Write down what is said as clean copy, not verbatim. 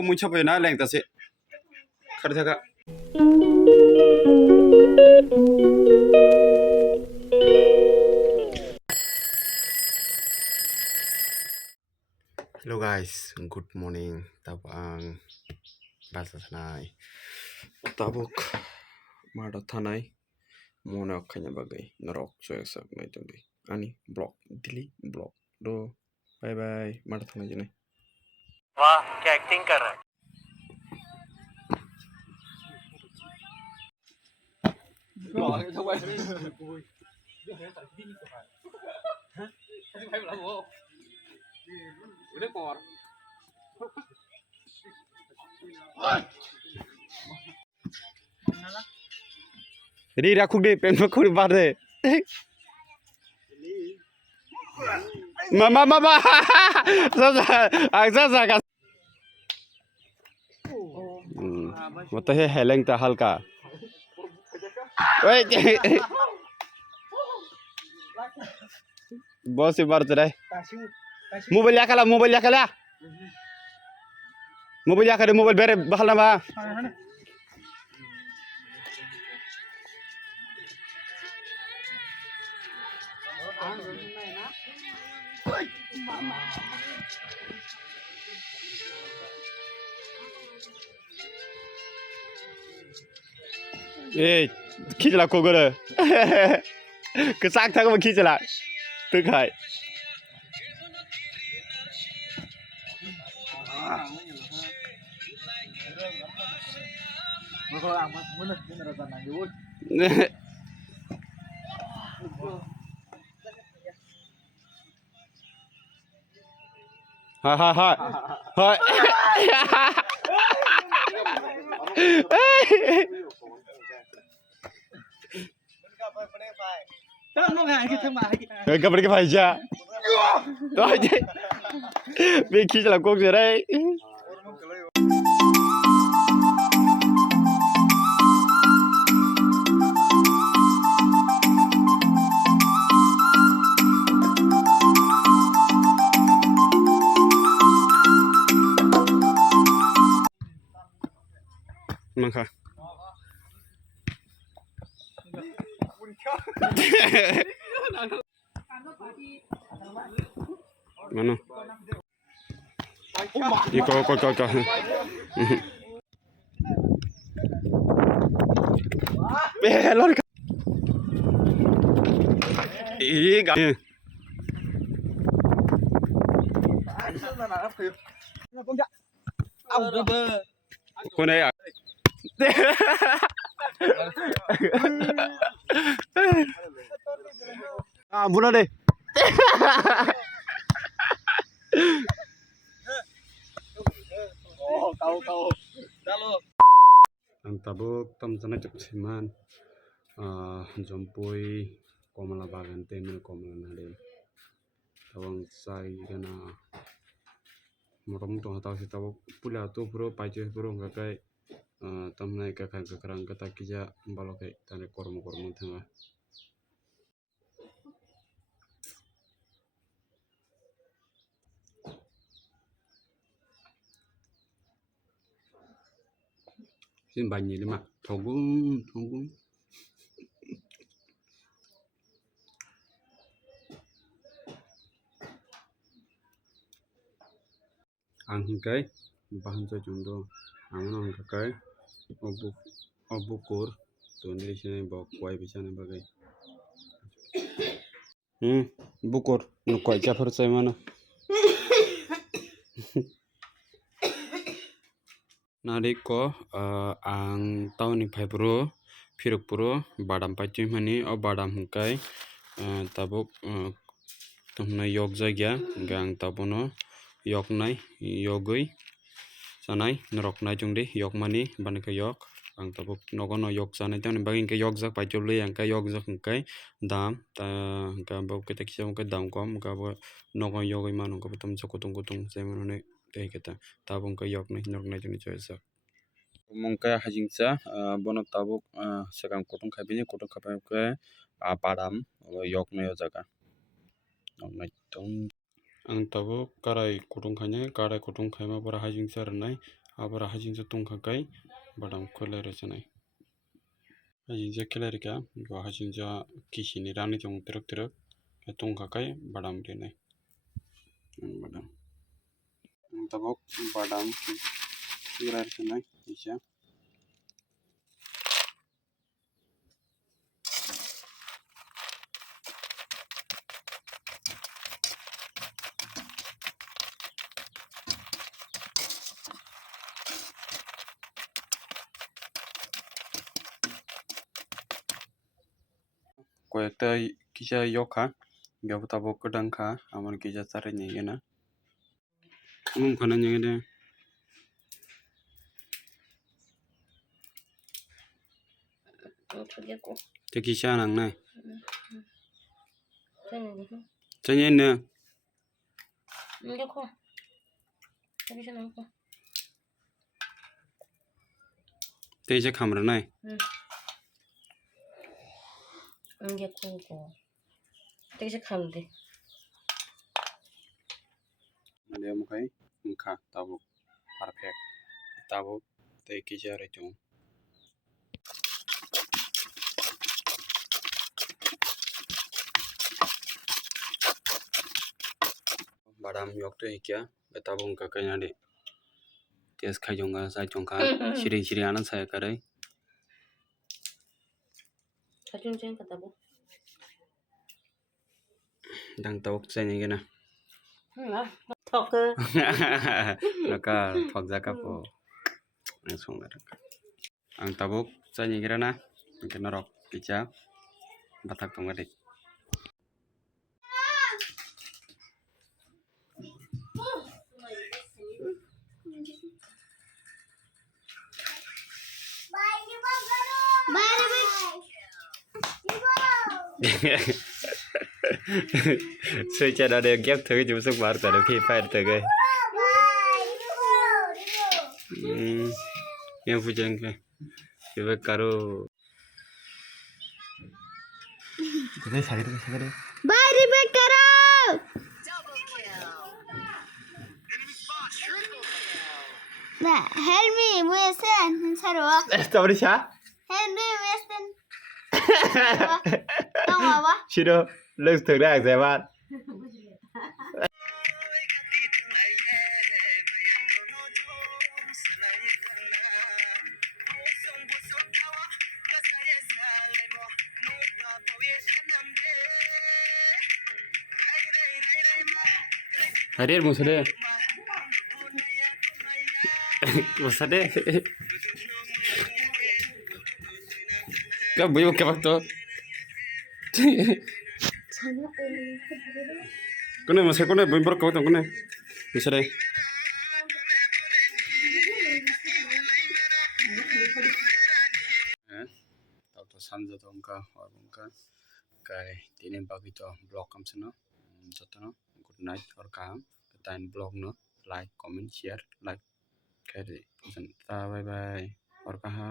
muncul na leng tase kerja kak. Hello guys, good morning. Tabang bahasa sanai. Tabuk mada tanai. Mona kanya bagai narok soyak sak nai tundi. Ani blog dili blog do. Bye bye. Mada tanai jene. वाह क्या acting कर रहा है Jadi aku di pengkau di bar Mama. Sasa kan. Mata heleng ta halka. Wait. Bos ibar cerai. Mobil ya kala. Mobil bere bakal nama. Khicla ko gore. Kesak thak ma khicla. Tức hai. Ha. Gặp cái phải chưa? Rồi chứ. Vì khi là cô gì đây? Mangka. Mana? Iko. Belor. Iya. Kone ya. Bunuh deh. Kau. Ang tabuk tam sana cek siman. Jompoi komala bagan temen komala nade. Tawang sai kana morom to hataw si tabuk pula tu bro paje bro ngakai tamnai kakan kakarang kata kija balokai tane kormo tengah. Sin banyi lima togung. Ang hingkai bahan sa jundo ang hingkai obukur to ni sini bok kuai bisa ni bagai bukur no kuai cha percaya mana nari ko ang tahun ni pai pro firuk pro badam pacu mani o badam hingkai tabuk tumna yok jagya gang tabono Yoknai Yokgwi Chamani Naroknai jungdi Yokmani banaka yok ang tabuk nogo no yok sanai tan bagin ke yok jak pajuli ang ka yok jak kai dam ta ka bau ke takisa ke dam kom ka bo nogo yogoi manu ko betam kutung semano ne te kita tabung ka yok nai naroknai jungdi choisak mongka hajingsa bono tabuk sekam kutung khabini kutung khapai ke padam yoknai o jaga noknai tong ang tabuk karai kutung khaima bara hajing sarnai Abora hajinja tongkhakai badam kholai sanai. Hajinja kelairika go hajinja kisini rani tong truk tongkhakai badam rinai. Badam. Tabok badam kelair sanai isa. কয়েকটা কিসা ইয়খা গেব তাবো কডাংখা আমার কিসা সারে নিয়ে না খানা নিয়ে না তে কিসা নাং না চাইয়ে না তে কিসা খামরা নাই 이게 크고 되게 시작하는데 Ada mukai muka tabuk perfect tabuk te kisah recung badam yokgwi ikya betabung kakanya de tes khajonga sa chongka siri anan saya karai 자존심 생겼다고? dang tabuk chani gena 턱을 naka thokja kapo ang songla ang tabuk chani gera na kena rok kicha batak tonga de Suy cha đã đều ghép thứ chúng sức bán cả được khi phải từ cái em phụ chân cái cái việc caro cái sao cái Bye, Rebecca! Help me, Weston. Sarwa. tao đi xa Help me, Weston. Tông vào quá. 싫어 렉스 thực ra sẽ bạn Hadir musuh deh musuh deh Gak buyuk ke waktu Kone masih kone buyuk ke waktu kone bisa deh tau to samja to उनका और उनका काय तीन बाकी तो blog कम से ना जतनो good night और काम time blog no like comment share like काय दे बाय बाय और कहा